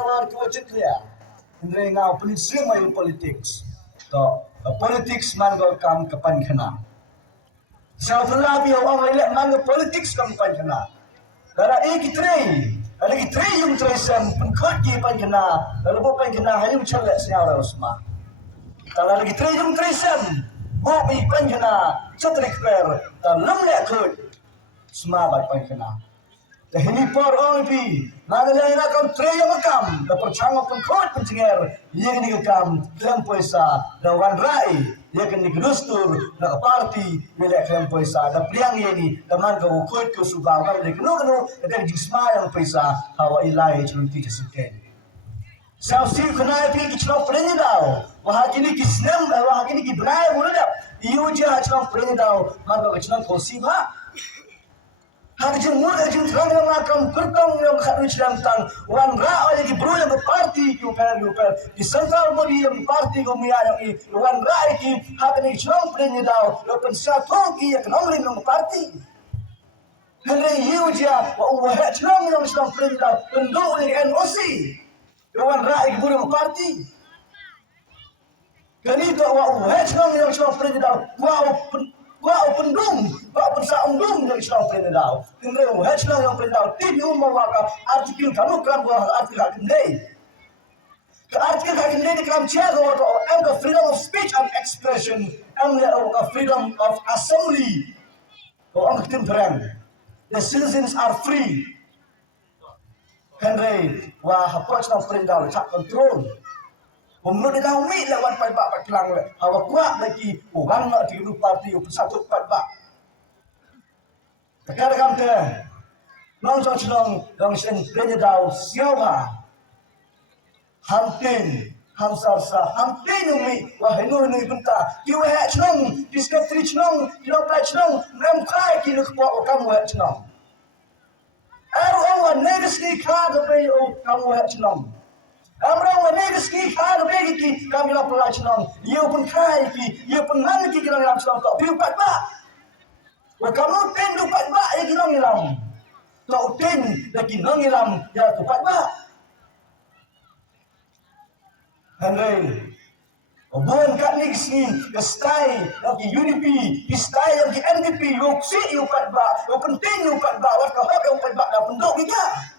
luar kewajib dia. Ini ngau penisir mayu politics. To politics man go kam kapan kena. Self-love orang lain man go politics kam kapan kena. Kalau ada iktri yung tresem pengkot ki pan kena. Lalu bukan kena hayung celak senyara usma. Kalau ada iktri yung tresem bukan pan kena. Setrik per dalam lekut semua pan kena. Dahini por OIP, nagalayan akam treya makam, da percangok pengkot pencenger, ia kini kekam klaim poisa, da wan rai, ia kini gerustur, da parti, bila klaim poisa, da priang ini, da man ka ukot ke subang, da kenu, da jisma yang poisa, hawa ilai celunti kesuken. Sao sih kenai pi kicau perenyi dau, wah kini kisnem, wah kini kibrai mula dah, iu je kicau perenyi dau, man ka kicau kosi bah. Hati jemur jeng terang yang makam kertong yang khadu cidam tang wan ra oleh di bro yang parti upel di central body yang parti ko miya yang wan ra ki hati ni chong prenyi dau lo pensatu ki yang nomring ng parti hele yuja wa uwa chong yang chong prenyi dau endo oleh NOC wan ra ki bro parti ganito wa uwa chong yang chong prenyi dau wa pendung, wa pensaung dung yang Islam perintah. Kemudian Islam yang perintah. Tiada umumaka artikel kamu kelam gua artikel ini. Ke artikel ini di kelam ciaga atau the freedom of speech and expression, and the freedom of assembly. Orang ketimperan. The citizens are free. Henry, wah apa Islam perintah tak kontrol. Umur dia tahu mik lewat pada kelang le. Awak kuat lagi orang nak tiru parti satu pada. Sekarang kamu tu, nongson celong, nongson punya tahu siapa, hampin, hamsarsa, hampin umi, wah ini bentar. Kau hak celong, disketri celong, celong pelajar celong, memkai kini kebuat kamu hak celong. Orang negeri kau tu kamu hak celong. Amra wanita ski kau bagi ki kami nak pelajaran. Ia pun kai ki, ia pun mana ki kita nak pelajaran tak piu pat ba. Kamu ten du pat ba ia kita ngilam. Tak ten dah kita ngilam ya tu pat ba. Henry, obon kat ni sini, kestai lagi UNDP, kestai lagi NDP, loksi you pat ba, open ten you pat ba, wat kau yang pat ba dah penduk kita.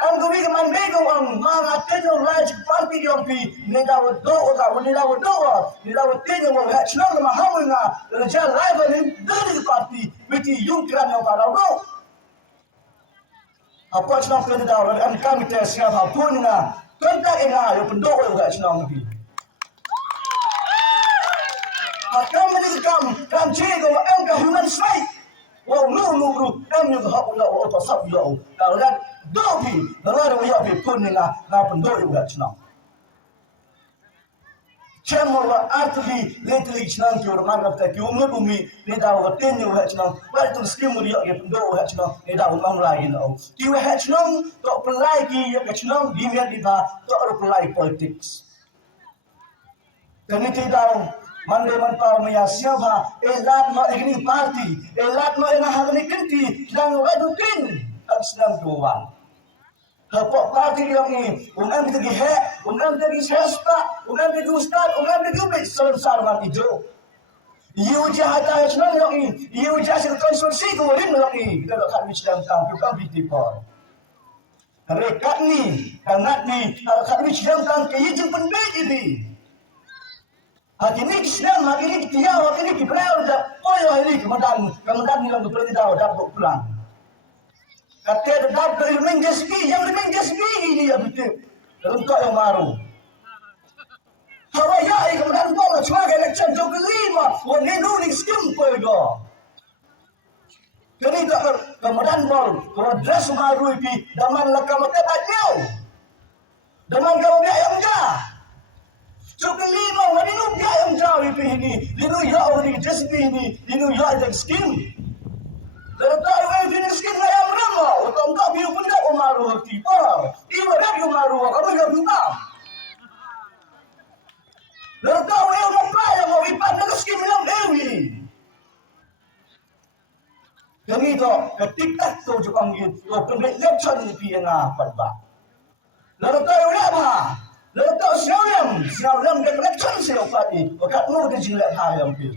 Ang gawin man bego ang mga tenyo right party yung pi nila do nila tenyo mo hatch na mahamoy nga na siya rival in the party with yung kran yung paraw do. Apa siya pwede daw ang kami test nga hapon nga kanta ina yung pendo yung hatch na pi. Hakam ni kam chego ang ka human strike. Wow no am yung hapon na o to sab yo. Kalau dobi, dalam orang yang pun ni lah, pendoi juga cina. Cemor wa arti leteli cina kior mana kita kiumur bumi, ni dah wa tenyu juga cina. Waktu skim dia yang pendoi juga cina, ni dah ulang lagi nau. Kiwa cina, tak pelai ki yang cina, dia dah tak pelai politics. Dan itu dah mande manpau maya siapa, elat ma ini parti, elat ma ena hagani kenti, dan wadu tin, sedang doang. Hapok parti yang ni, unang pergi hek, unang pergi sespa, unang pergi ustad, unang pergi ubik salam itu. Iu jahat ayat yang ni, iu jahat konsulsi kemudian yang ni, kita tak kami sedang tahu, bukan bitipor. Rekat ni, kanat ni, kalau kami sedang tahu, keijin pendek ini. Hati ni sedang, hati ni tiaw, hati ni kibrau, dah poyo ini kemudian ni yang berperintah, dah pulang. Kata dah remain JSP, yang remain JSP ini ya betul. Untuk yang baru. Hawaya kemudian bola sebagai election jauh kelima, wanita ni skim pergo. Kini tak kemudian bol, kalau dress baru ini, daman lekam tepat jauh. Daman kamu dia yang jah. Jauh kelima wanita dia yang jauh ini, linu ya orang JSP ini, linu ya yang skim. Lalu tahu yang skim yang ramah, untuk tak biar pun tak umaru tiba. Ibu dah umaru, kamu yang minta. Lalu tahu yang apa yang mau ipan dengan skim yang dewi. Jadi itu ketika tu juga panggil, tu pendek election ni piang apa bah. Lalu siao lam ke election siao pati wakat mu de jilek ha yang pi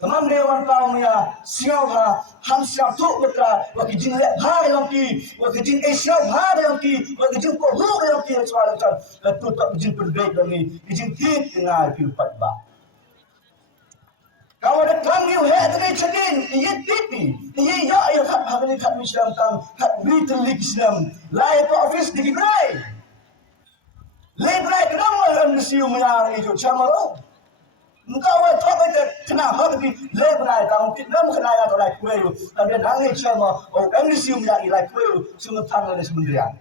teman dewan paumnya siao ha ham siao tu betra waki jilek ha yang pi waki jin siao ha yang pi waki jin ko hu yang pi soal kan tu tak jin pendek ni jin hit ngai pi pat ba kalau ada kami head ni cekin ia tipi ia ya hak ni kat Islam tang hak Britain League Islam lai pa office di Gibrai Lebrai kenapa orang siu menyang itu camaro engkau tak ada kena hak di lebrai tahu tidak kena ya tak like kue tapi nangai cama orang siu menyang like kue semua tangan sebenarnya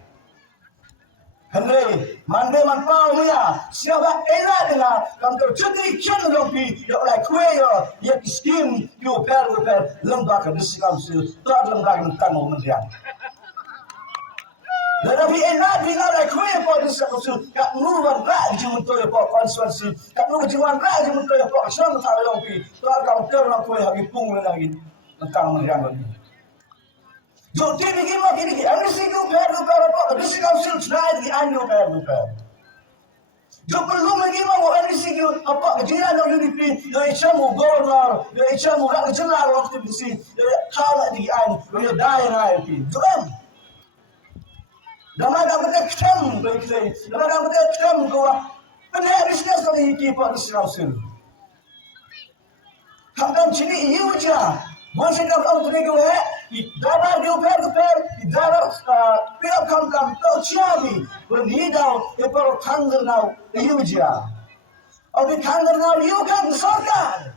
Henry, mande manpau muya, siapa enak dengan kantor jadi kian lompi, yang oleh kue yang skim, yang per lembaga desi council, tak lembaga tanggung mendiang. Tetapi enak dengan oleh kue pada desi council, kat nuruan rak je untuk yang pak konstituensi, kat nuruan jiwan rak je untuk yang pak semua tahu lompi, tak kantor orang kue lagi pung lagi tentang mendiang lagi. जो टीवी की मौके की एमसी को पैर ऊपर और district council चुनाव की आने पैर ऊपर जो perlu lagi mau एमसी की apa dia nak UDP dia ichamu governor dia ichamu rak jenar waktu di sini dia kalah di an dia dai ngai pi jom dah dah kita kem baik dah kita kem ko penih bisnes kali ki pak district council hamdan sini iu je masih dah orang tu dia Dapat diuper, dapat pihak kampung tahu ciami, bernidau, epor tangger nau, iuja. Abi tangger nau, iu kan sorkan.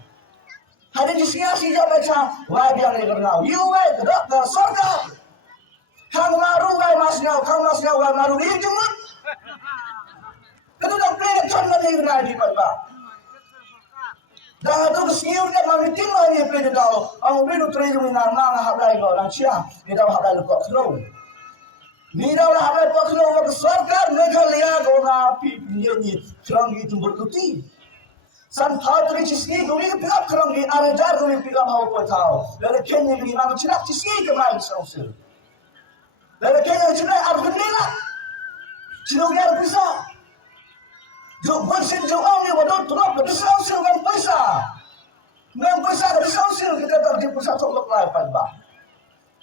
Hari diskusi jauh baca, wabiang lebar nau, iu ke sorkan. Kang maru mas nau, maru iu jemut. Itu dah pelak contoh ni benar di bawah. Dah tu siu dia mamitin lah ni pelak dah. Ang biru terima ni nama hablai lo, lansia. Ni dah hablai lo kau slow. Ni dah hablai kau slow. Waktu sarkar Meghalaya ko na ni kerangi tu berkuti. San thau tu ciski tu ni pick up kerangi. Arajar tu ni pick up hau potau. Lalu Kenya ni nama cinak ciski kemai sausil. Lalu Kenya cinak argun ni lah. Cinu biar bisa. जो बर्सिन जो आउने वडो तुरप डिस्काउंसिल गन पैसा के डिस्काउंसिल kita tak di pusat tok lai padba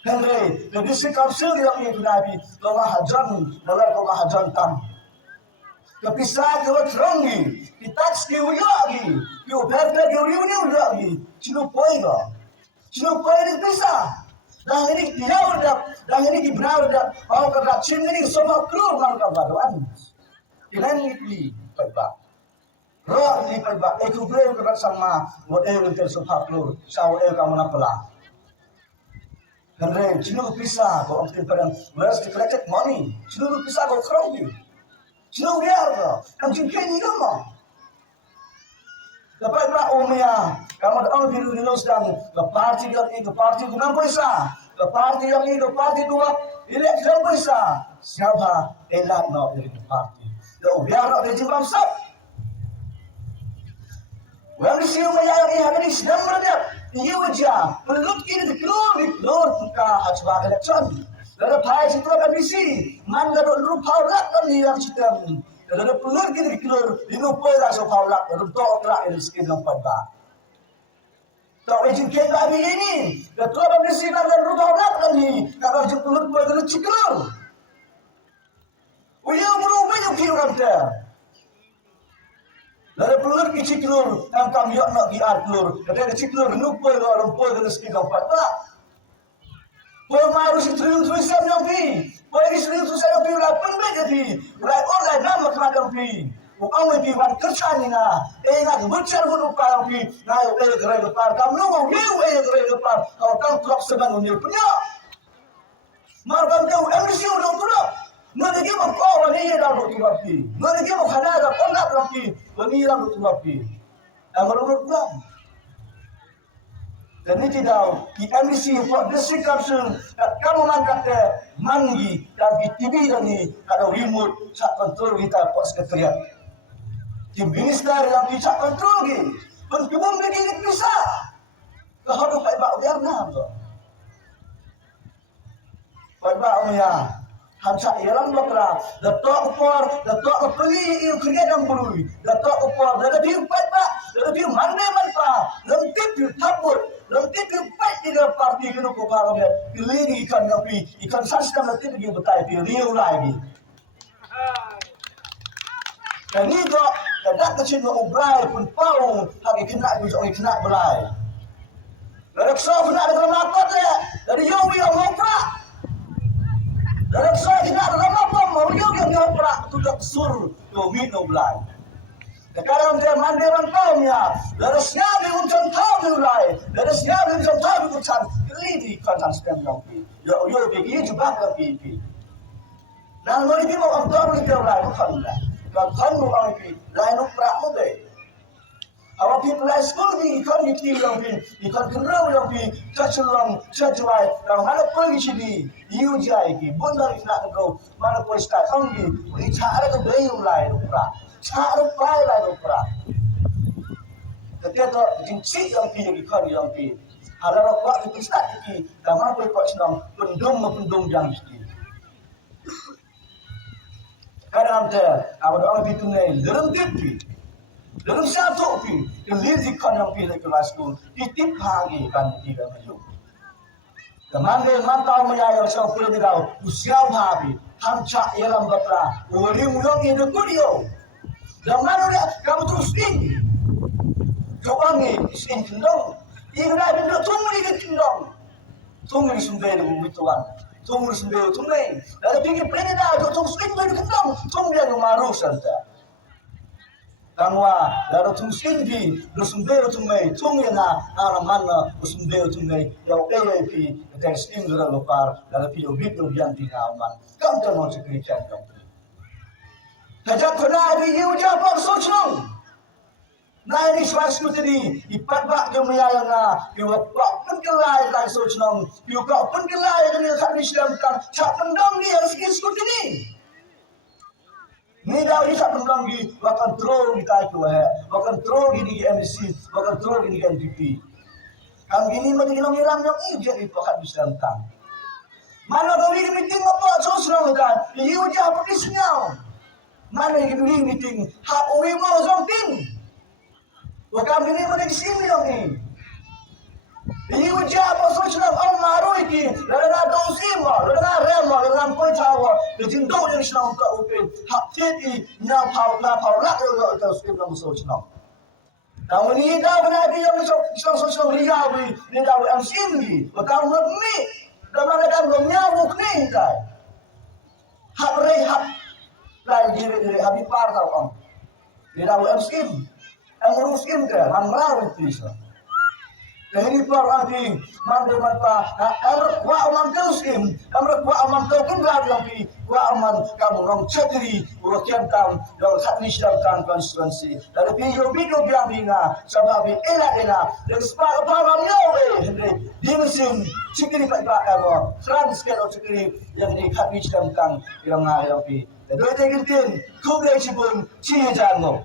henry the district council dia ni tunabi lo mahajan dalam ko mahajan tam kapisa ke watrongi ki tax ki uyagi ki oferta ki uyagi chino poiga ni bisa dah ini dia ki brauda au ka chimni ni sofa klur kan ka badoan kinan Pagba. Roh ni pagba. Eko bro kerat sama model untuk sofa floor. Sawo kamu nak pelang. Henry, cinu pisah kau ambil padang. Where's the collected money? Cinu pisah kau kerong. Cinu biar kau. Kamu cincin ni kamu. Dapat berapa umia? Kamu ada orang biru biru sedang. Ke parti tu nampu pisah. Ke parti yang ini, ke parti dua. Ini nampu pisah. Siapa elak nak dari parti? Lo biar nak dia jumpa sab. Orang di sini yang ini sedang berada. Ia wajah pelut kini dikelur tuka hajwa election. Lalu pai situ akan misi. Man lalu rupa ulat kan ni yang sistem. Lalu pelut kini dikelur. Lino poi rasa paulat. Lalu tok terak ini skin lompat ba. Tok ejin kita ini. Lalu akan misi kan lalu rupa ulat kan ni. Kalau jumpa pelut poi lalu cikelur. Uya berubah yang kira kata. Lalu pelur kecil kelur, yang kami nak giar kelur. Kata kecil kelur, lupa orang poi kena sikit lompat tak. Poi maru si triliun tulisan yang pi. Poi si triliun tulisan yang pi, lapan beg pi. Orang nama kena pi. Bukan pi wan kerja ni na. Nak bercar pun lupa yang pi. Nak gerai depan. Kamu mau gerai depan. Kau kan terap seban unil punya. Markan kau emisi orang terap. Nanti kita kau ni dah betul betul. Nanti kita khana dah kondak betul. Ni dah betul betul. Amarul Islam. Dan ini tidak kita misi buat district council. Kamu mangkat manggi dan TV dan ni kalau remote sak kontrol kita buat sekretariat. Tim minister yang bisa kontrol ni. Penkebun begini bisa. Kalau tak bawa biar nak. Bawa ya. Hansa ialam bakla, datok kepeli iu kerja dang burui, datok upor, dah biu pat pak, dah biu mande man pa, lengtip biu tabur, lengtip biu pat di dalam parti kena ko parang dia, pilih ikan ngapi, ikan sasam lengtip biu betai biu riu lagi. Dan ni kok kadak kecil ubrai pun pau, hagi kena biu kena berai. Lalu sof nak dalam lapat le, dari yowi yang ngopra. Dalam saya tidak dalam apa mau yang ngopra tu tak sur tu mino belai. Sekarang dia mandi mantaunya, lalu siapa yang uncang tahu mulai, lalu siapa yang uncang tahu uncang kelidi kontan setiap yang yo pergi juga ke pipi. Dan mau pergi mau ambil ke lain kan mau pergi lain ngopra mau deh. Awak pergi pelai sekolah ni, ikan di yang pergi, ikan kerau yang pergi, caculang, cacuai, dan mana pergi sini, iu jai ki, bunda nak kerau, mana pergi start, anggi, cara ke bayu lain upra, cara pai lain upra. Ketika tu jincik yang pergi, ikan yang pergi, ada waktu itu start ki, dan mana pergi kau senang, pendung yang sini. Kadang tu, awak orang itu ni, lerentip ki. Dalam satu pi, kelirikan yang pilih kelas tu, titip pagi kan tidak maju. Temannya mantau menyayang sang pilih dirau, usia habi, hamcak ialam bapla, uring ulong ini kudio. Dan mana dia, kamu terus ini, kau angin, ini kendong, ini dah benda tunggu di kendong, tunggu di sumber di tuan, tunggu di sumber tunggu. Lalu pergi pergi dah, tunggu di kendong, tunggu dia maru santai. Kangwa lalu tungsin di lusumber tungai tungena ana mana lusumber tungai yau AIP dari sting dura lokar lalu pi obit obian tinggal man kam termo sekali cangkang tajak kena di yuja par socong na ini swasmu tadi ipat bak ke mayang na iwa bak pun kelai lai socong iwa bak pun kelai dengan kat Islam kan sak pendam ni harus kisku ini. Ni dah isa pendanggi bahkan terus kita itu bahkan terus di MDC bahkan terus di NPP. Kang gini mesti kita ngiram yang ini jadi pakat Islam tang. Mana kau ini meeting apa sosial kan? Iu jah petisnya. Mana ini meeting? Hak uwi mau zombing. Bahkan gini mesti sini yang ini. Iu jah apa sosial orang maru ini. Lalu nak dosima, lalu nak rema, lalu nak kau tahu. Jadi dua yang Islam tak open. Hak tiada nak pau lak lalu tak skim nak sosial. Namun ini dah benar dia yang Islam sosial liar ni dah MCM ni. Betul ni. Dalam ada nyamuk ni dah. Hak rehat lain diri habis par tahu orang. Dia dah MCM. Yang MCM ke, hamrau itu. Jadi para ahli mandor mata, wa aman kausim, wa aman kau pun lagi, wa aman kamu orang cederi, urusan kamu yang hak Islam kan konstitusi. Lalu video biang bina, sebab ela, dan sebab para nyawa, di mesin cekiri pak apa, Frans kalau cekiri yang di hak Islam kan yang pi. Dua tiga tin, kau boleh sebut cie jangan.